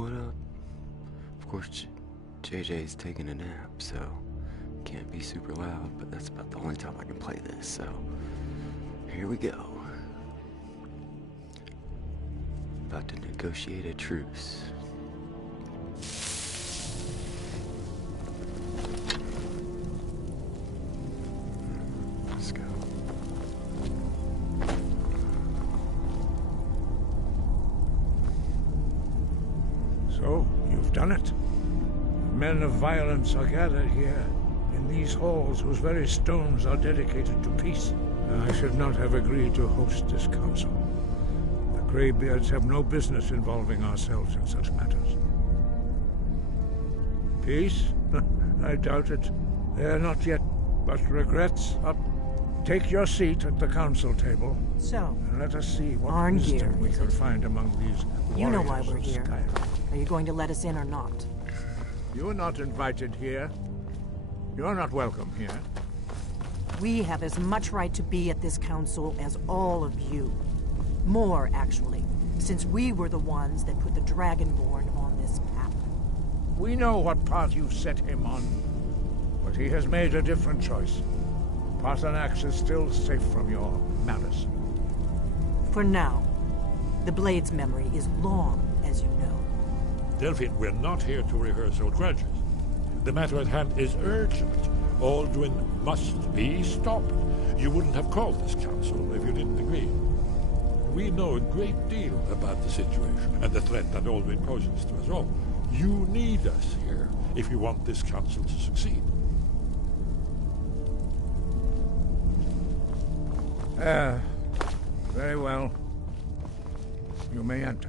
What up? Of course, JJ's taking a nap, so can't be super loud, but that's about the only time I can play this, so here we go. About to negotiate a truce. Let's go. So, you've done it. Men of violence are gathered here, in these halls whose very stones are dedicated to peace. I should not have agreed to host this council. The Greybeards have no business involving ourselves in such matters. Peace? I doubt it. They are not yet, but regrets up. Take your seat at the council table. So, And let us see what wisdom we can find among these you know why we're warriors of here. Skyrim. Are you going to let us in or not? You're not invited here. You're not welcome here. We have as much right to be at this council as all of you. More, actually, since we were the ones that put the Dragonborn on this path. We know what path you've set him on, but he has made a different choice. Paarthurnax is still safe from your malice. For now, the Blade's memory is long, as you know. Delphine, we're not here to rehearse old grudges. The matter at hand is urgent. Aldrin must be stopped. You wouldn't have called this council if you didn't agree. We know a great deal about the situation and the threat that Aldrin poses to us all. You need us here if you want this council to succeed. Very well. You may enter.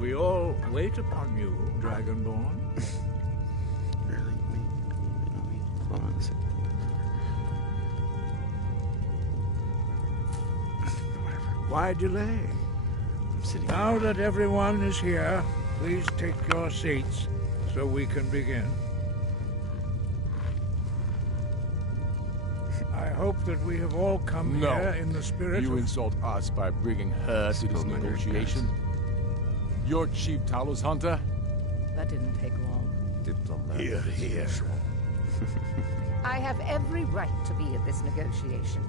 We all wait upon you, Dragonborn. Really? Me? Hold on a second. Whatever. Why delay? I'm sitting Now that everyone is here, please take your seats so we can begin. I hope that we have all come here in the spirit You of... insult us by bringing her to this negotiation. You're Chief Talos Hunter? That didn't take long. Here. I have every right to be at this negotiation.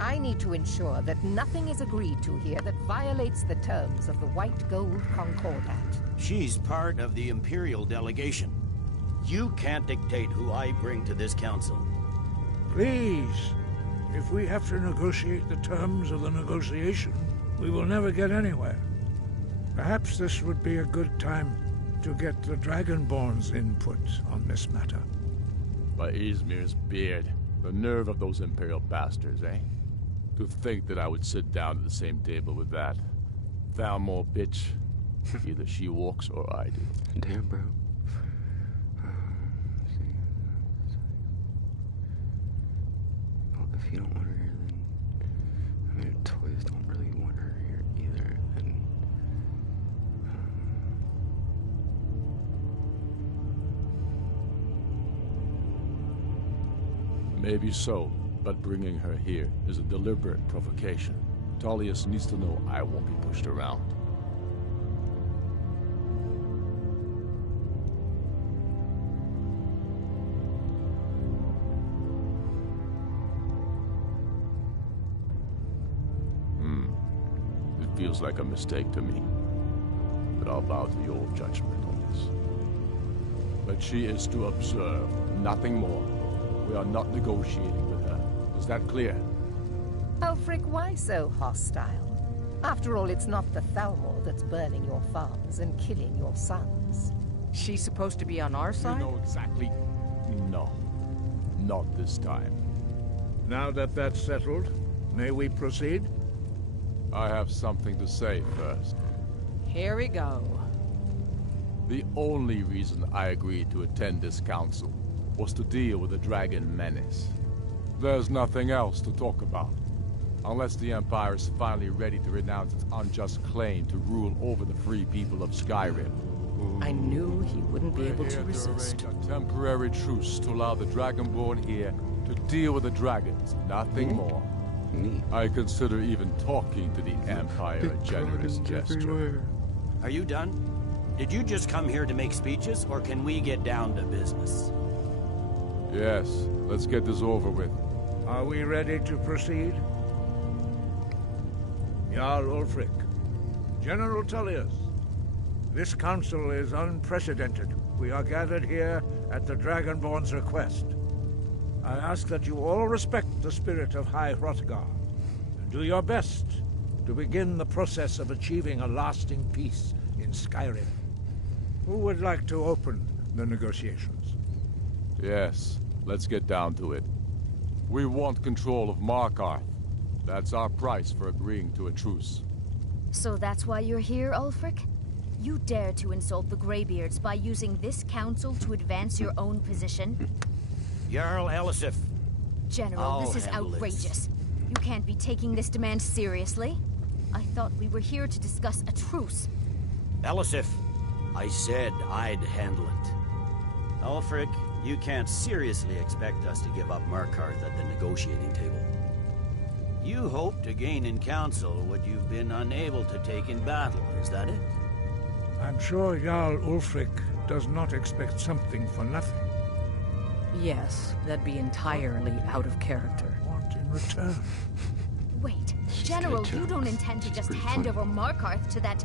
I need to ensure that nothing is agreed to here that violates the terms of the White Gold Concordat. She's part of the Imperial delegation. You can't dictate who I bring to this council. Please, if we have to negotiate the terms of the negotiation, we will never get anywhere. Perhaps this would be a good time to get the Dragonborn's input on this matter. By Izmir's beard. The nerve of those Imperial bastards, eh? To think that I would sit down at the same table with that Thalmor bitch. Either she walks or I do. Damn, bro. Well, if you don't want her here, then... I mean, toys don't really want her here either, and... Maybe so, but bringing her here is a deliberate provocation. Tullius needs to know I won't be pushed around. feels like a mistake to me. But I'll bow to your judgment on this. But she is to observe, nothing more. We are not negotiating with her. Is that clear? Ulfric, why so hostile? After all, it's not the Thalmor that's burning your farms and killing your sons. She's supposed to be on our side? You know exactly... No. Not this time. Now that that's settled, may we proceed? I have something to say first. Here we go. The only reason I agreed to attend this council was to deal with the dragon menace. There's nothing else to talk about. Unless the Empire is finally ready to renounce its unjust claim to rule over the free people of Skyrim. I knew he wouldn't be able to resist. Arrange a temporary truce to allow the Dragonborn here to deal with the dragons, nothing more. Neat. I consider even talking to the Empire a generous gesture. Everywhere. Are you done? Did you just come here to make speeches, or can we get down to business? Yes, let's get this over with. Are we ready to proceed? Jarl Ulfric, General Tullius, this council is unprecedented. We are gathered here at the Dragonborn's request. I ask that you all respect the spirit of High Hrothgar, and do your best to begin the process of achieving a lasting peace in Skyrim. Who would like to open the negotiations? Yes, let's get down to it. We want control of Markarth. That's our price for agreeing to a truce. So that's why you're here, Ulfric? You dare to insult the Greybeards by using this council to advance your own position? Jarl Elisif. General, I'll this is handle outrageous. You can't be taking this demand seriously. I thought we were here to discuss a truce. Elisif, I said I'd handle it. Ulfric, you can't seriously expect us to give up Markarth at the negotiating table. You hope to gain in council what you've been unable to take in battle, is that it? I'm sure Jarl Ulfric does not expect something for nothing. Yes, that'd be entirely out of character. What in return? Wait, General, you don't intend to just pretty hand funny. over Markarth to that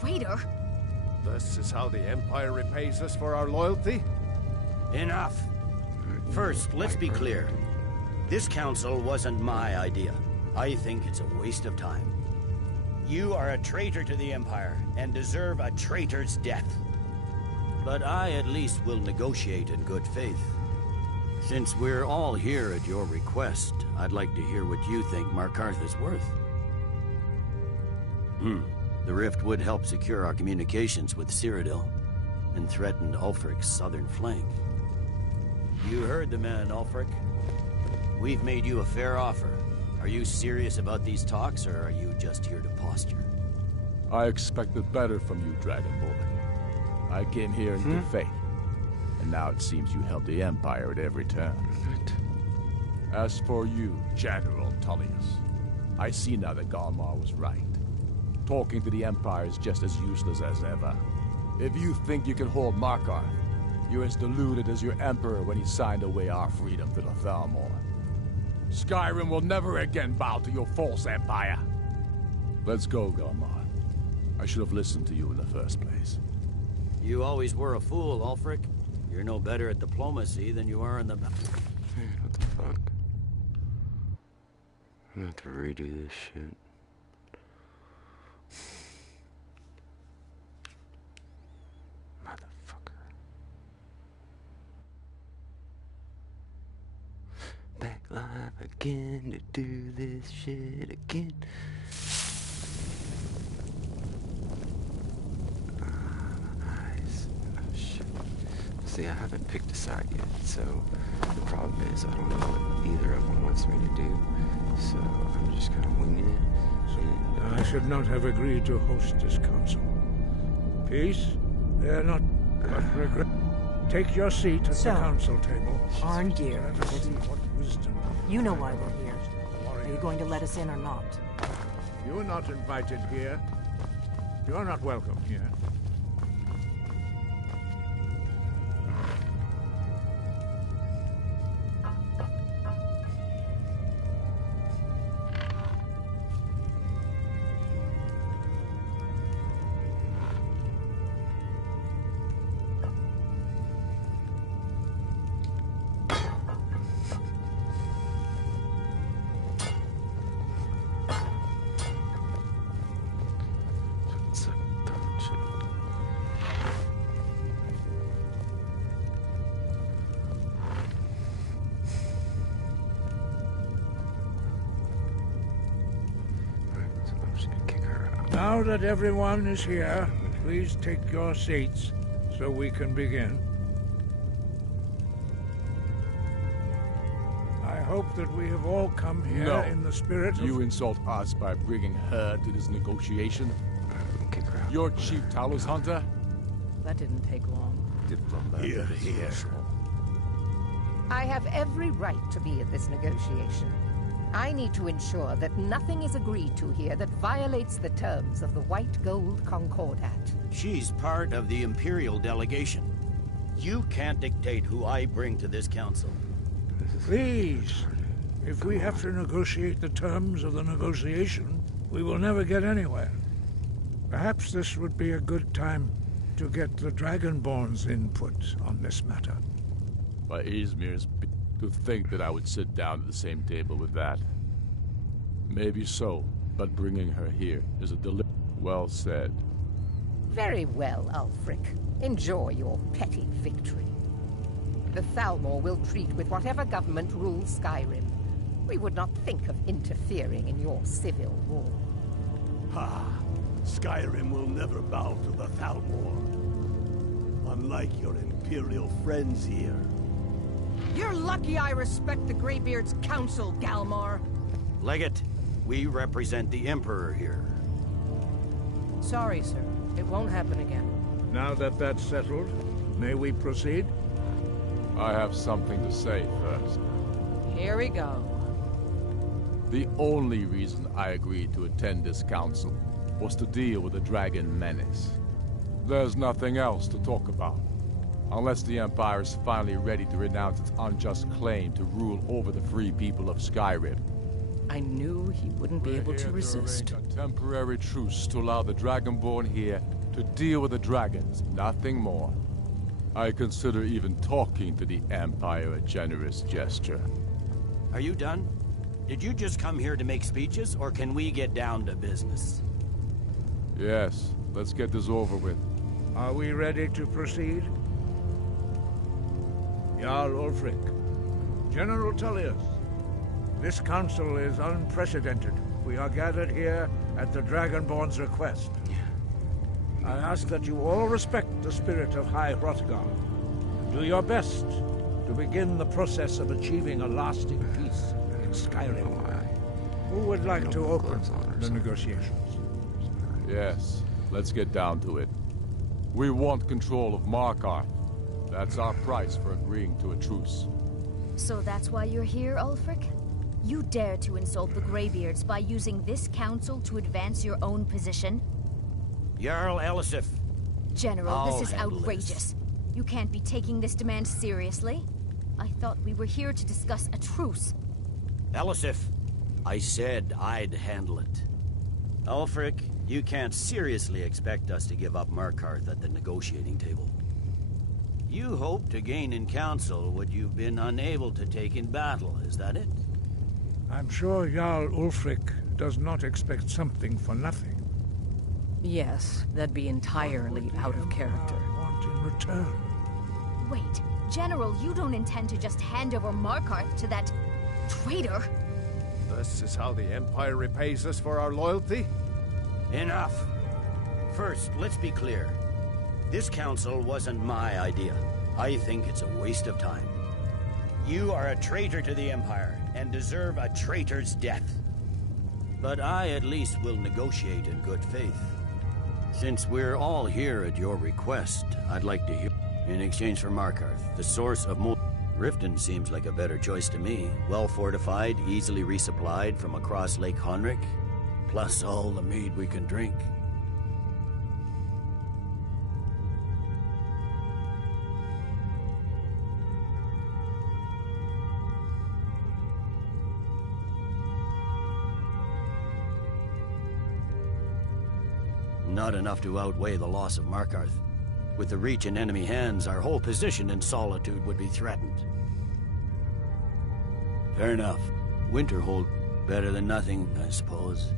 traitor? This is how the Empire repays us for our loyalty? Enough! First, let's be clear. This council wasn't my idea. I think it's a waste of time. You are a traitor to the Empire, and deserve a traitor's death. But I at least will negotiate in good faith. Since we're all here at your request, I'd like to hear what you think Markarth is worth. The rift would help secure our communications with Cyrodiil, and threatened Ulfric's southern flank. You heard the man, Ulfric. We've made you a fair offer. Are you serious about these talks, or are you just here to posture? I expected better from you, Dragonborn. I came here in good faith. And now it seems you help the Empire at every turn. As for you, General Tullius, I see now that Galmar was right. Talking to the Empire is just as useless as ever. If you think you can hold Markarth, you're as deluded as your Emperor when he signed away our freedom to the Thalmor. Skyrim will never again bow to your false empire. Let's go, Galmar. I should have listened to you in the first place. You always were a fool, Ulfric. You're no better at diplomacy than you are in the... Man, what the fuck? I'm gonna have to redo this shit. Motherfucker. Back live again to do this shit again. See, I haven't picked a side yet, so the problem is I don't know what either of them wants me to do, so I'm just kind of winging it. And, I should not have agreed to host this council. Peace? They're not but regret. Take your seat at the council table. Arngeir, Let us see what wisdom. you know why we're here. Are you going to let us in or not? You're not invited here. You're not welcome here. Now that everyone is here, please take your seats so we can begin. I hope that we have all come here in the spirit of... You insult us by bringing her to this negotiation? You're Chief Talos Hunter? That didn't take long. Here. I have every right to be at this negotiation. I need to ensure that nothing is agreed to here that violates the terms of the White Gold Concordat. She's part of the Imperial delegation. You can't dictate who I bring to this council. Please, if we have to negotiate the terms of the negotiation, we will never get anywhere. Perhaps this would be a good time to get the Dragonborn's input on this matter. By Izmir's to think that I would sit down at the same table with that. Maybe so, but bringing her here is a well said. Very well, Ulfric. Enjoy your petty victory. The Thalmor will treat with whatever government rules Skyrim. We would not think of interfering in your civil war. Ha! Skyrim will never bow to the Thalmor. Unlike your Imperial friends here. You're lucky I respect the Greybeard's counsel, Galmar. Legate, we represent the Emperor here. Sorry, sir. It won't happen again. Now that that's settled, may we proceed? I have something to say first. Here we go. The only reason I agreed to attend this council was to deal with the dragon menace. There's nothing else to talk about. Unless the Empire is finally ready to renounce its unjust claim to rule over the free people of Skyrim. I knew he wouldn't be able to resist. A temporary truce to allow the Dragonborn here to deal with the dragons, nothing more. I consider even talking to the Empire a generous gesture. Are you done? Did you just come here to make speeches, or can we get down to business? Yes, let's get this over with. Are we ready to proceed? Jarl Ulfric, General Tullius, this council is unprecedented. We are gathered here at the Dragonborn's request. I ask that you all respect the spirit of High Hrothgar. Do your best to begin the process of achieving a lasting peace in Skyrim. Who would like to open the negotiations? Yes, let's get down to it. We want control of Markarth. That's our price for agreeing to a truce. So that's why you're here, Ulfric? You dare to insult the Greybeards by using this council to advance your own position? Jarl Elisif. General, this is outrageous. You can't be taking this demand seriously. I thought we were here to discuss a truce. Elisif, I said I'd handle it. Ulfric, you can't seriously expect us to give up Markarth at the negotiating table. You hoped to gain in council what you've been unable to take in battle, is that it? I'm sure Jarl Ulfric does not expect something for nothing. Yes, that'd be entirely out of character. Want in return? Wait, General, you don't intend to just hand over Markarth to that traitor? This is how the Empire repays us for our loyalty? Enough. First, let's be clear. This council wasn't my idea. I think it's a waste of time. You are a traitor to the Empire and deserve a traitor's death. But I at least will negotiate in good faith. Since we're all here at your request, I'd like to hear... In exchange for Markarth, the source of Riften seems like a better choice to me. Well fortified, easily resupplied from across Lake Honric, plus all the mead we can drink. Not enough to outweigh the loss of Markarth. With the Reach in enemy hands, our whole position in Solitude would be threatened. Fair enough. Winterhold, better than nothing, I suppose.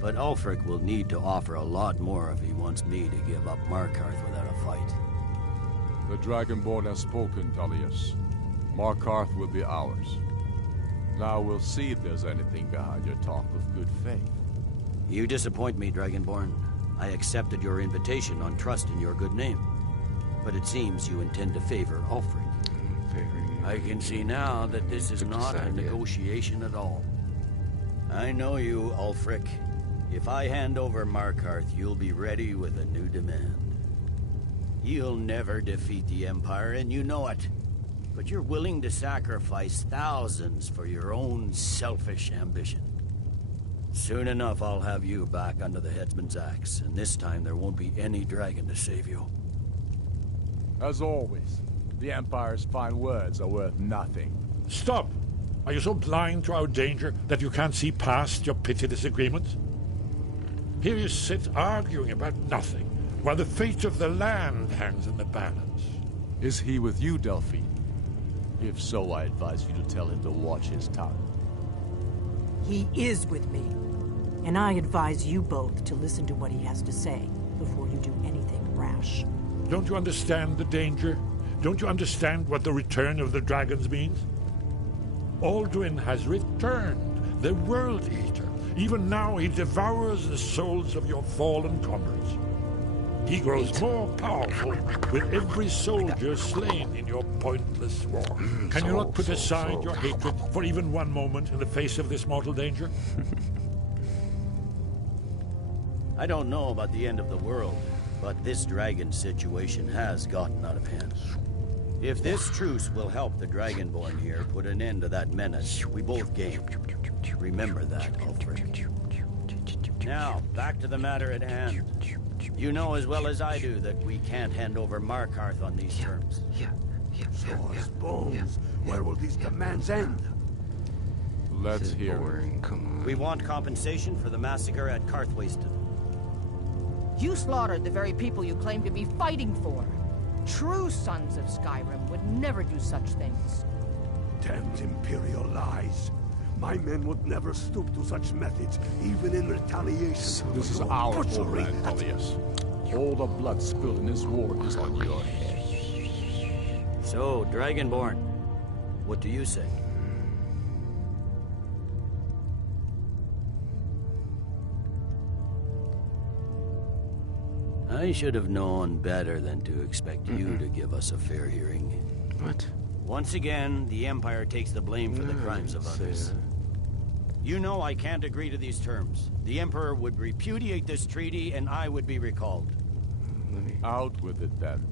But Ulfric will need to offer a lot more if he wants me to give up Markarth without a fight. The Dragonborn has spoken, Tullius. Markarth will be ours. Now we'll see if there's anything behind your talk of good faith. You disappoint me, Dragonborn. I accepted your invitation on trust in your good name. But it seems you intend to favor Ulfric. I can see now that this is not a negotiation at all. I know you, Ulfric. If I hand over Markarth, you'll be ready with a new demand. You'll never defeat the Empire, and you know it. But you're willing to sacrifice thousands for your own selfish ambition. Soon enough, I'll have you back under the headsman's axe, and this time there won't be any dragon to save you. As always, the Empire's fine words are worth nothing. Stop! Are you so blind to our danger that you can't see past your petty disagreements? Here you sit arguing about nothing, while the fate of the land hangs in the balance. Is he with you, Delphine? If so, I advise you to tell him to watch his tongue. He is with me. And I advise you both to listen to what he has to say before you do anything rash. Don't you understand the danger? Don't you understand what the return of the dragons means? Alduin has returned, the World Eater. Even now he devours the souls of your fallen comrades. He grows more powerful with every soldier slain in your pointless war. Can you not put aside your hatred for even one moment in the face of this mortal danger? I don't know about the end of the world, but this dragon situation has gotten out of hand. If this truce will help the Dragonborn here put an end to that menace, we both gain. Remember that, Ulfric. Now, back to the matter at hand. You know as well as I do that we can't hand over Markarth on these terms. Source bones. Where will these demands end? Let's hear it. Come on. We want compensation for the massacre at Karthwasten. You slaughtered the very people you claim to be fighting for. True sons of Skyrim would never do such things. Damned Imperial lies. My men would never stoop to such methods, even in retaliation. This is our homeland, Tullius. All the blood spilled in this war is on your head. So, Dragonborn, what do you say? I should have known better than to expect you to give us a fair hearing. What? Once again, the Empire takes the blame for the crimes of others. You know I can't agree to these terms. The Emperor would repudiate this treaty, and I would be recalled. Out with it, then.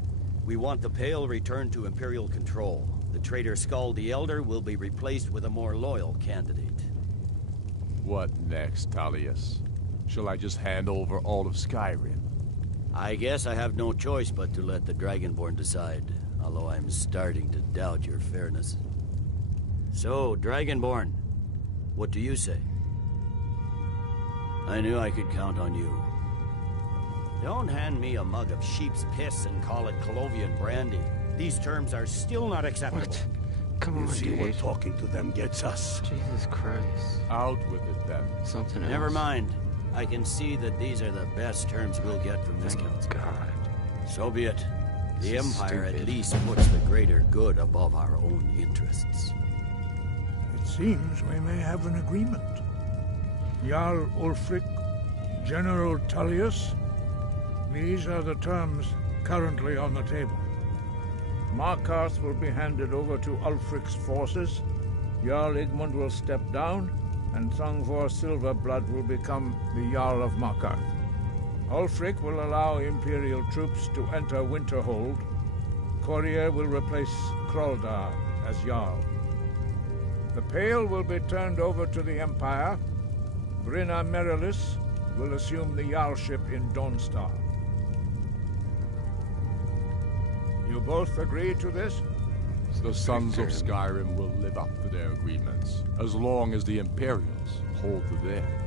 We want the Pale returned to Imperial control. The traitor Skull the Elder will be replaced with a more loyal candidate. What next, Tullius? Shall I just hand over all of Skyrim? I guess I have no choice but to let the Dragonborn decide, although I'm starting to doubt your fairness. So, Dragonborn, what do you say? I knew I could count on you. Don't hand me a mug of sheep's piss and call it Colovian brandy. These terms are still not acceptable. What? Come on, You see dude. what talking to them gets us. Jesus Christ. Out with it, then. Something else. Never mind. I can see that these are the best terms we'll get from this council. God. So be it. The This is Empire at stupid. least puts the greater good above our own interests. It seems we may have an agreement. Jarl Ulfric, General Tullius, these are the terms currently on the table. Markarth will be handed over to Ulfric's forces, Jarl Igmund will step down, and Thongvor Silverblood will become the Jarl of Markarth. Ulfric will allow Imperial troops to enter Winterhold. Courier will replace Kraldar as Jarl. The Pale will be turned over to the Empire. Brinna Merilis will assume the Jarlship in Dawnstar. You both agree to this? The sons of Skyrim will live up to their agreements, as long as the Imperials hold to theirs.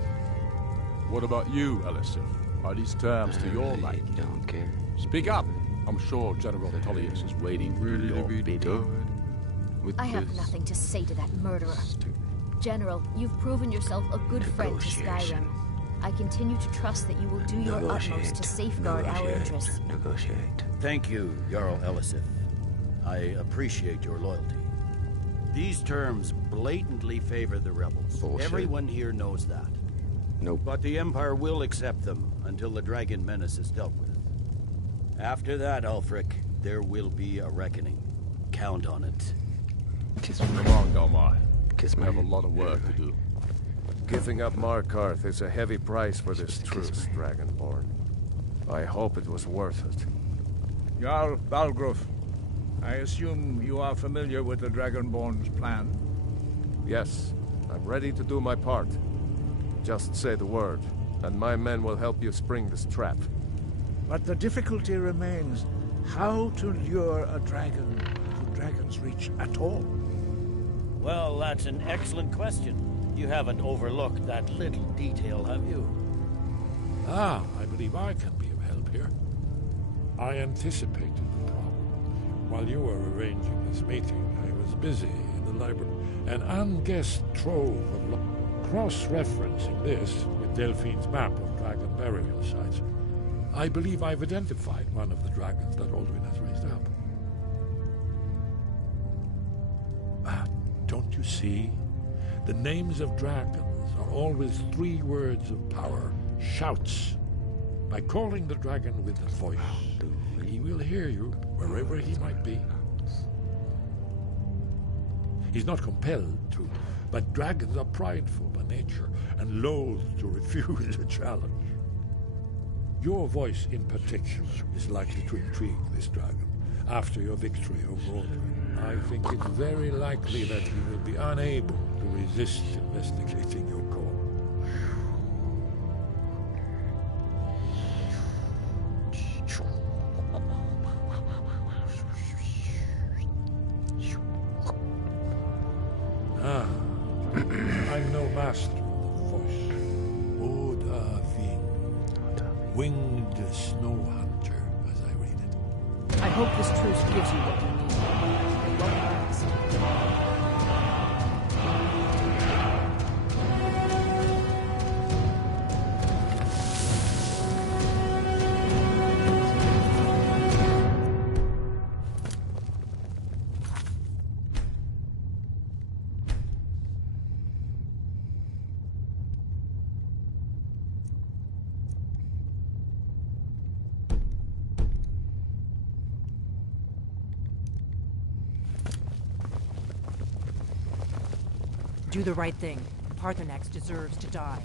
What about you, Elisif? Are these terms to your liking? Don't care. Speak up! I'm sure General Tullius is waiting for your bidding. I have nothing to say to that murderer. General, you've proven yourself a good friend to Skyrim. I continue to trust that you will do your utmost to safeguard our interests. Negotiate. Thank you, Jarl Elisif. I appreciate your loyalty. These terms blatantly favor the rebels. Bullshit. Everyone here knows that. Nope. But the Empire will accept them until the Dragon Menace is dealt with. After that, Ulfric, there will be a reckoning. Count on it. Come on, Delmar. Kiss We my have a hand. lot of work to do. Giving up Markarth is a heavy price for this truce, Dragonborn. I hope it was worth it. Jarl Balgruf, I assume you are familiar with the Dragonborn's plan? Yes, I'm ready to do my part. Just say the word, and my men will help you spring this trap. But the difficulty remains how to lure a dragon to Dragon's Reach at all. Well, that's an excellent question. You haven't overlooked that little detail, have you? Ah, I believe I can be of help here. I anticipated the problem. While you were arranging this meeting, I was busy in the library. An unguessed trove of cross-referencing this with Delphine's map of dragon burial sites. I believe I've identified one of the dragons that Alduin has raised up. Don't you see? The names of dragons are always 3 words of power, shouts. By calling the dragon with a voice, he will hear you wherever he might be. He's not compelled to, but dragons are prideful by nature and loath to refuse a challenge. Your voice in particular is likely to intrigue this dragon after your victory over Alduin. I think it's very likely that he will be unable to resist investigating your call. Ah, I'm no master of the voice. Odavin, winged snow hunter, as I read it. I hope this truce gives you what you need. It won't last. Do the right thing. Parthenax deserves to die.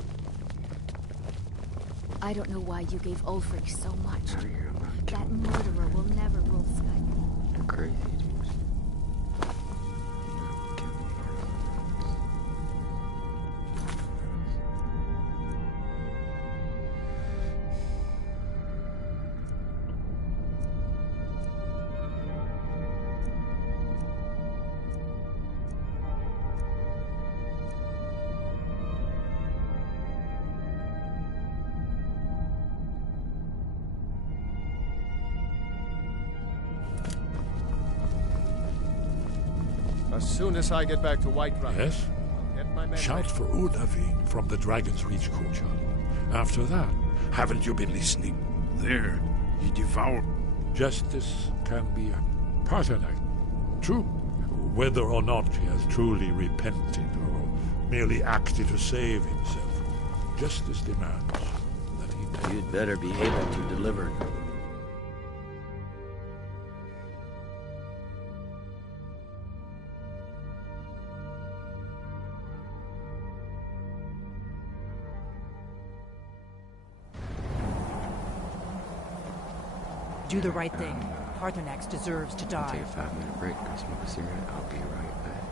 I don't know why you gave Ulfric so much. Now you're about to That murderer will never rule Skyrim. You're crazy, dude. You're not killing Parthenax. As soon as I get back to Whiterun, Yes? I'll get my men Shout ready. for Udavin from the Dragon's Reach courtyard. After that, Haven't you been listening? There, he devoured. justice can be a Parthenax. True. Whether or not he has truly repented or merely acted to save himself, justice demands that he pay. You'd better be able to deliver. Do the right thing. Parthenax deserves to die. Take a 5-minute break, go smoke a cigarette. I'll be right back.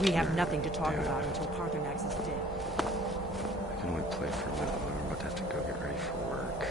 We have nothing to talk about until Parthenax is dead. I can only play for a minute longer. I'm about to have to go get ready for work.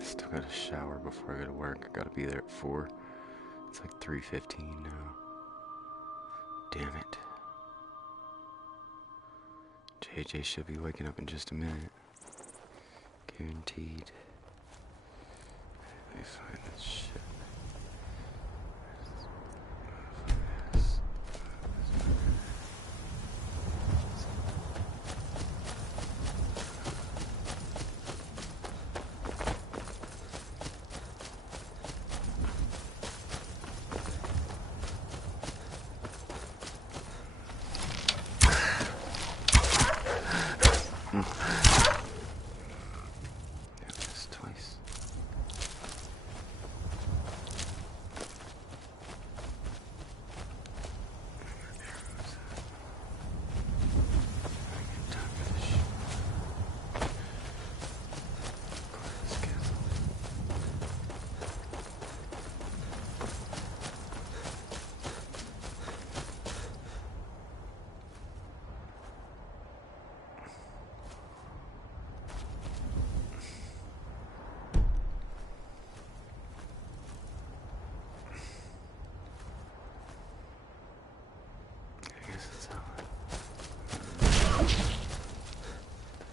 Still gotta shower before I go to work. I gotta be there at 4. It's like 3:15 now. Damn it. JJ should be waking up in just a minute. Guaranteed. Let me find this shit.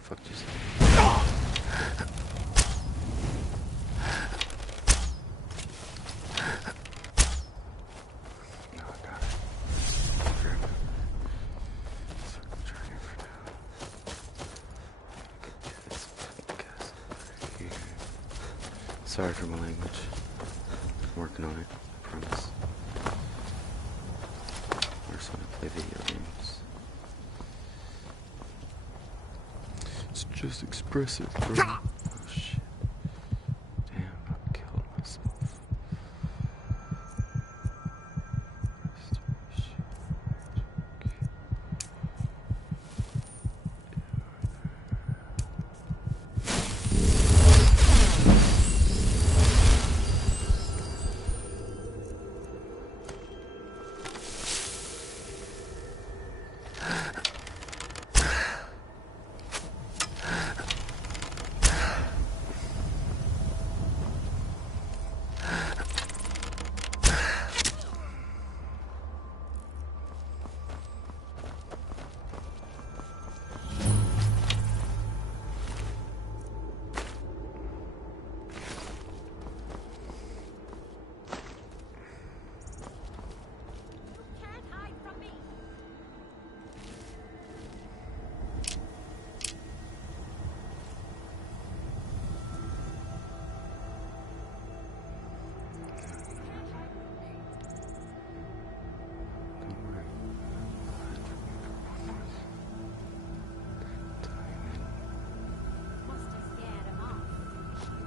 Fuck just. No, I got it. Grab it. So I'm trying for now. Get this fucking castle right here. Sorry for my language. I'm working on it, I promise. I just want to play video games. Just express it, bro. Oh shit. Damn, I killed myself.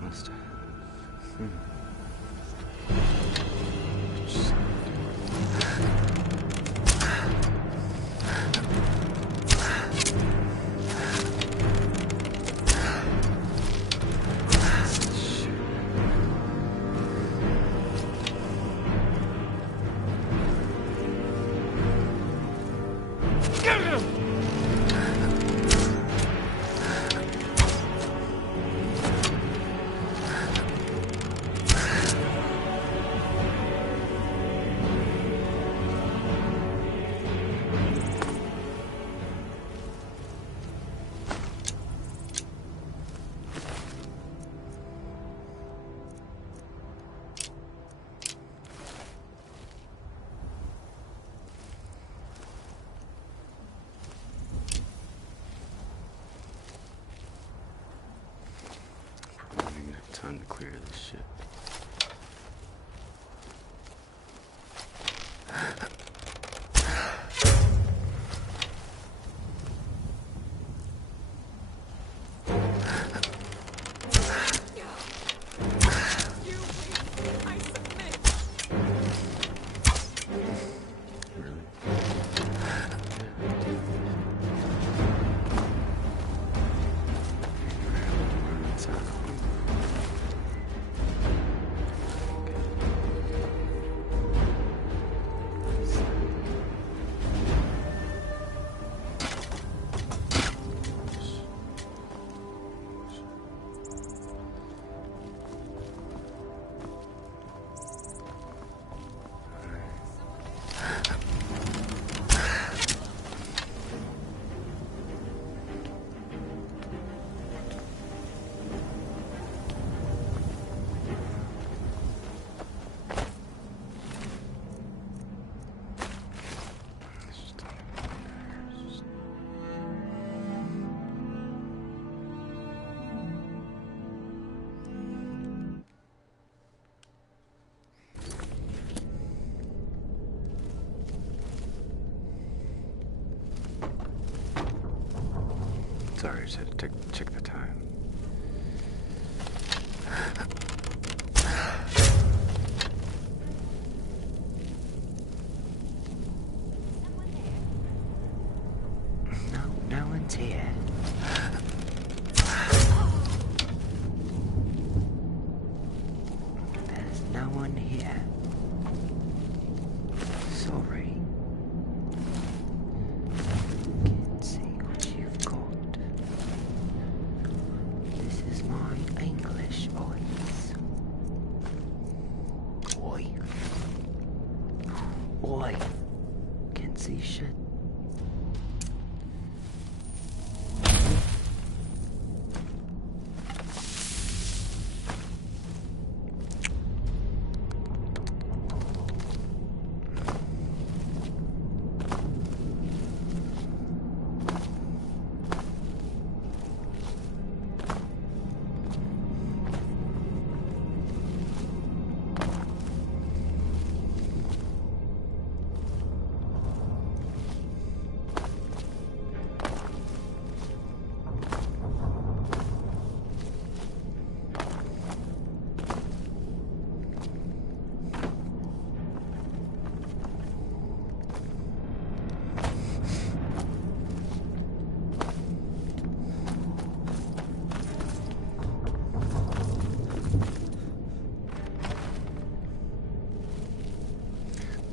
Must have. clear this shit. Sorry, I just had to check the time. No one's here. There's no one here. Sorry. Can't see what you've got. This is my English voice. Oi. Oi. Can't see shit.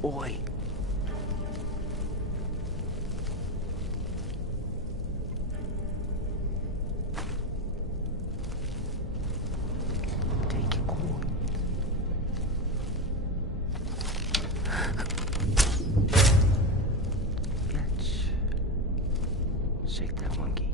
Oi. Take it on. Let's shake that monkey.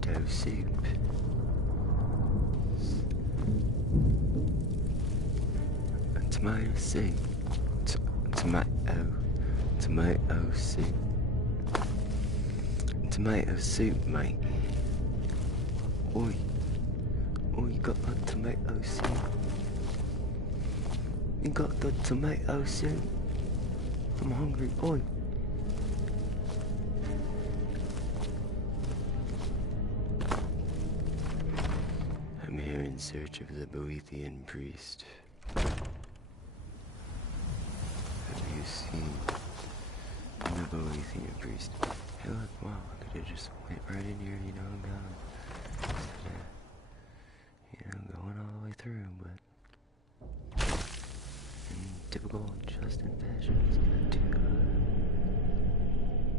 tomato soup. Tomato soup. Tomato soup. Tomato soup, mate. Oi. Oh, you got the tomato soup. You got the tomato soup. I'm hungry. Oi. I'm here in search of the Boethian priest. Have you seen the Boethian priest? Hey look, wow, I could have just went right in here, you know, and gone. Going all the way through, but in typical Justin fashion, it's gonna do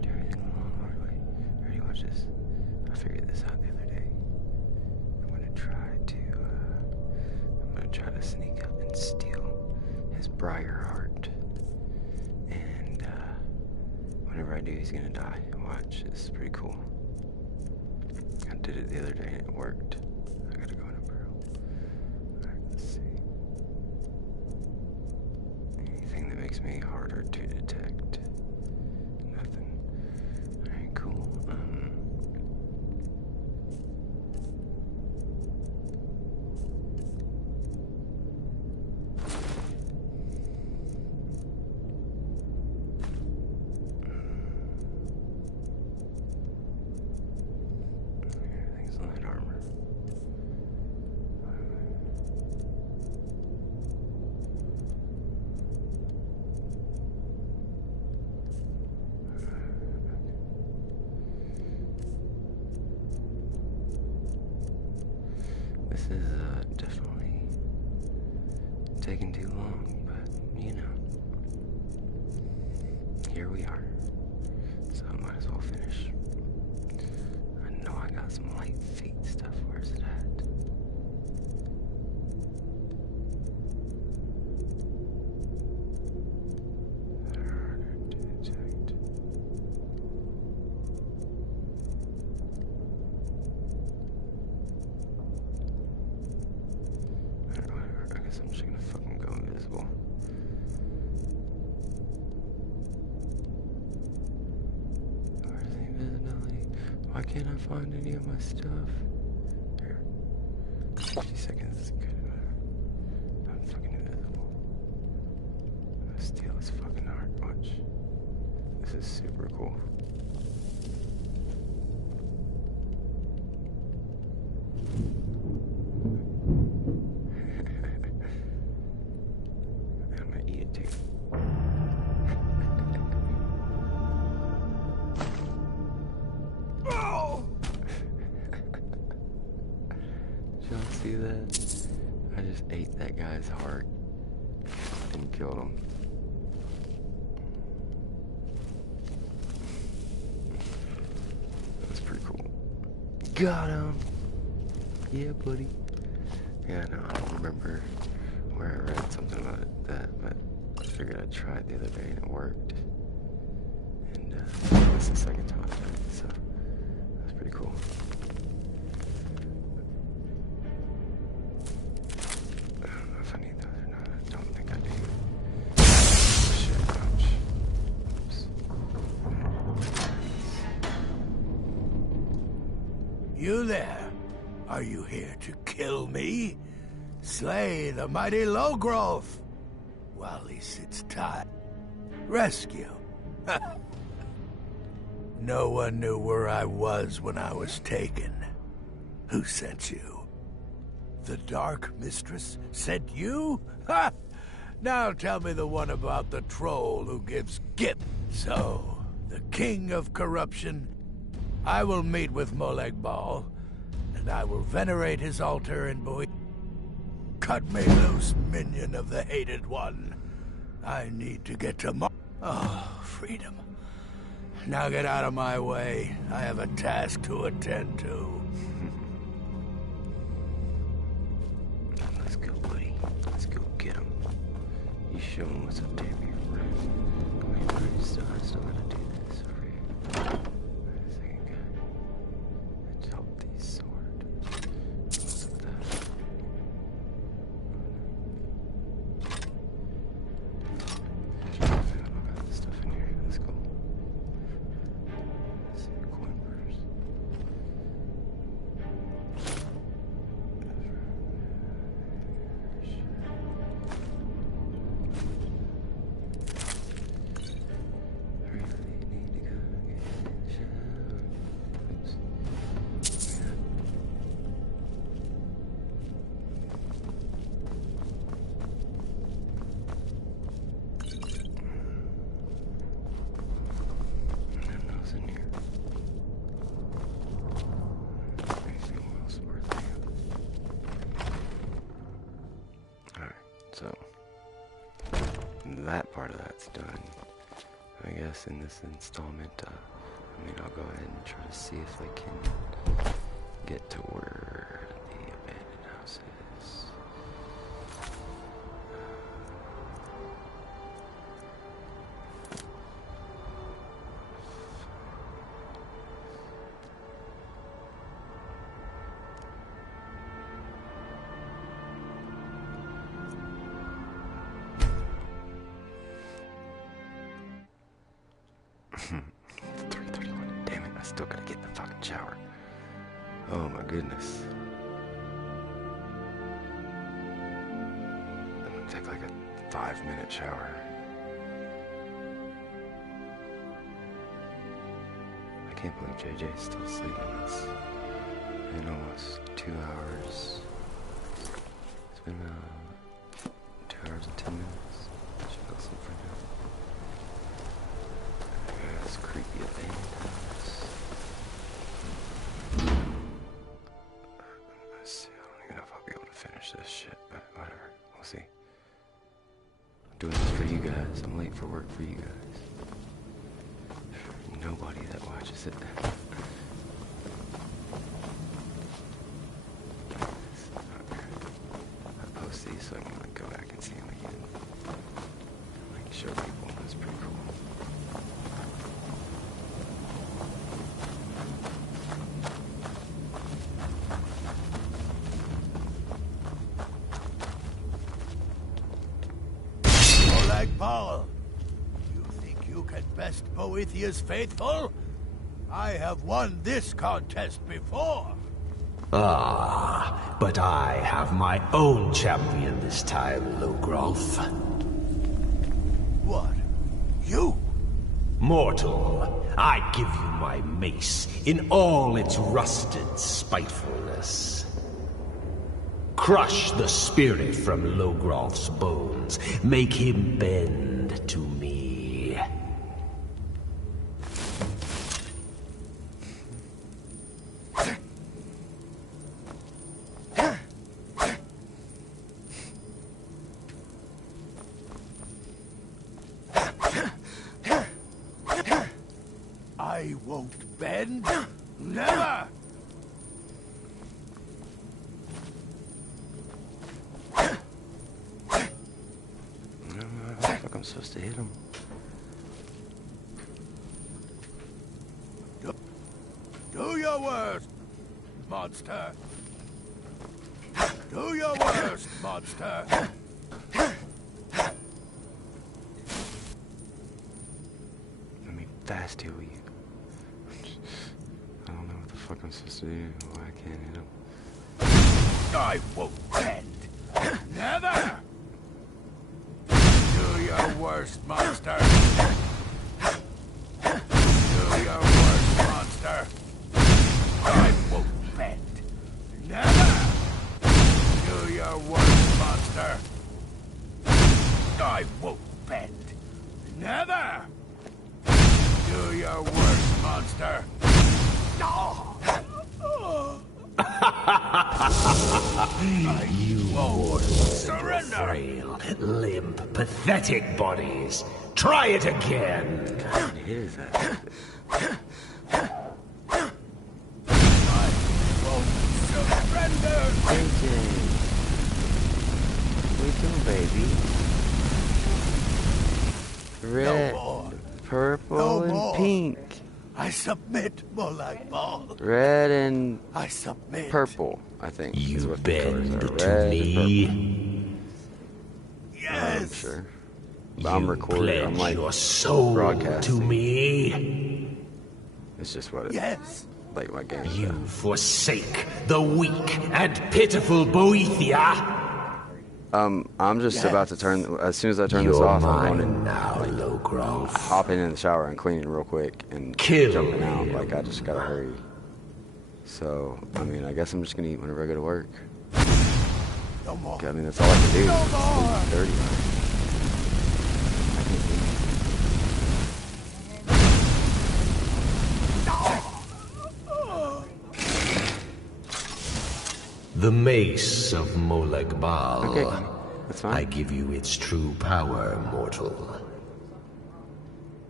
everything the long hard way. Ready, watch this. I figured this out the other day. I'm gonna try to sneak up and steal his briar heart. And whenever I do, he's gonna die. Watch, this is pretty cool. I did it the other day and it worked. I gotta go in a barrel. Alright, let's see. Anything that makes me harder to detect. Nothing. Alright, cool. Everything's light armor. This is definitely taking too long, but you know, here we are, so I might as well finish. I know I got some light feet stuff. Where's it at? Harder to detect. Whatever, I guess I'm just gonna fucking go invisible. Where's the invisibility? Why can't I find any of my stuff? Here. 50 seconds is good, whatever. I'm fucking invisible. I'm gonna steal his fucking heart. Watch. This is super cool. I'm gonna eat it too. Did y'all see that? I just ate that guy's heart and killed him. That's pretty cool. Got him! Yeah, buddy. Yeah, no, I don't remember where I read something about that, but I figured I'd try it the other day and it worked. And this is the second time I've done it, so that's pretty cool. I don't know if I need those or not. I don't think I do. Shit, ouch. Oops. You there? Are you here to kill me? Slay the mighty Lowgrove while he sits tight. Rescue. No one knew where I was when I was taken. Who sent you? The Dark Mistress sent you? Ha! Now tell me the one about the troll who gives gift. So, the king of corruption. I will meet with Molag Bal, and I will venerate his altar in Boe. Cut me loose, minion of the Hated One. I need to get to Oh, freedom. Now get out of my way. I have a task to attend to. Let's go, buddy. Let's go get him. You show him what's up, damn you. Wait, I still gotta do this over here. Wait a second, guy. Let's hope these that part of that's done. I guess in this installment, I mean, I'll go ahead and try to see if I can get to where the abandoned house is. Still gotta get in the fucking shower. Oh my goodness. I'm gonna take like a 5-minute shower. I can't believe JJ's still sleeping. It's been almost 2 hours. It's been 2 hours and 10 minutes. I should go sleep for now. That's creepy abandoned house. Finish this shit, but whatever. We'll see. I'm doing this for you guys. I'm late for work for you guys. For nobody that watches it. I post these so I can like go back and see them again. Like show people. It's pretty cool. Paul, you think you can best Boethiah's faithful? I have won this contest before. Ah, but I have my own champion this time, Logrolf. What? You? Mortal, I give you my mace in all its rusted spitefulness. Crush the spirit from Logrolf's bones. Make him bend to me. I won't bend. Never! I'm supposed to hit him. Do your worst, monster. Do your worst, monster. Let me fast heal you. I don't know what the fuck I'm supposed to do. Why I can't hit him. I won't bend. Never! Do your worst, monster. Do your worst, monster. I won't bend. Never! Do your worst, monster. I won't bend. Never! Do your worst, monster. You mortals and your frail, limp, pathetic bodies. Try it again. What is that? I won't surrender. JJ. What you doing, baby? Red, No purple, and pink. I submit, Molag Bal. Red and I submit. Purple, I think. You is what bend the colors are. to Red me. And Yes. I'm sure. I'm recording. Pledge I'm like your soul broadcasting. to me. It's just what it. Yes. Like my game. You forsake the weak and pitiful Boethia. I'm just about to turn. As soon as I turn this You're off, I'm mine going now, like Logrolf. hopping in the shower and cleaning real quick and Kill jumping out. him. Like I just gotta hurry. So I mean, I guess I'm just gonna eat whenever I go to work. No more. I mean, that's all I can do. No It's more. 30. I can't leave. The mace of Molag Bal. Okay. That's fine. I give you its true power, mortal.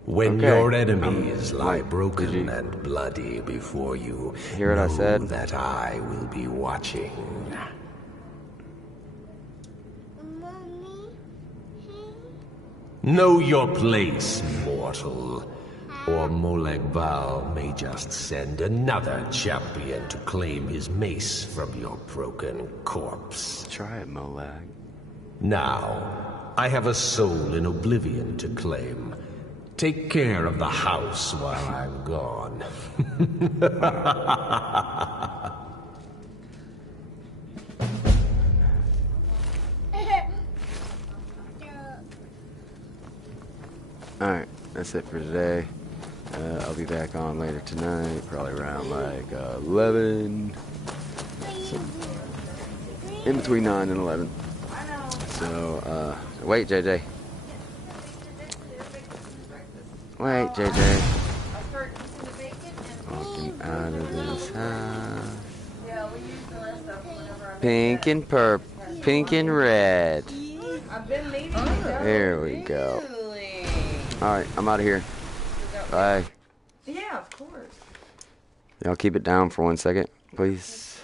When Okay. your enemies lie broken and bloody before you, hear what I know said? that I will be watching. Know your place, mortal. Or Molag Bal may just send another champion to claim his mace from your broken corpse. Try it, Molag. Now, I have a soul in oblivion to claim. Take care of the house while I'm gone. Alright, that's it for today. I'll be back on later tonight, probably around like 11. So, in between 9 and 11. So, wait, JJ. Wait, JJ. Walking out of this house. Pink and purple. Pink and red. There we go. Alright, I'm out of here. Bye. Yeah, of course. Y'all keep it down for 1 second, please.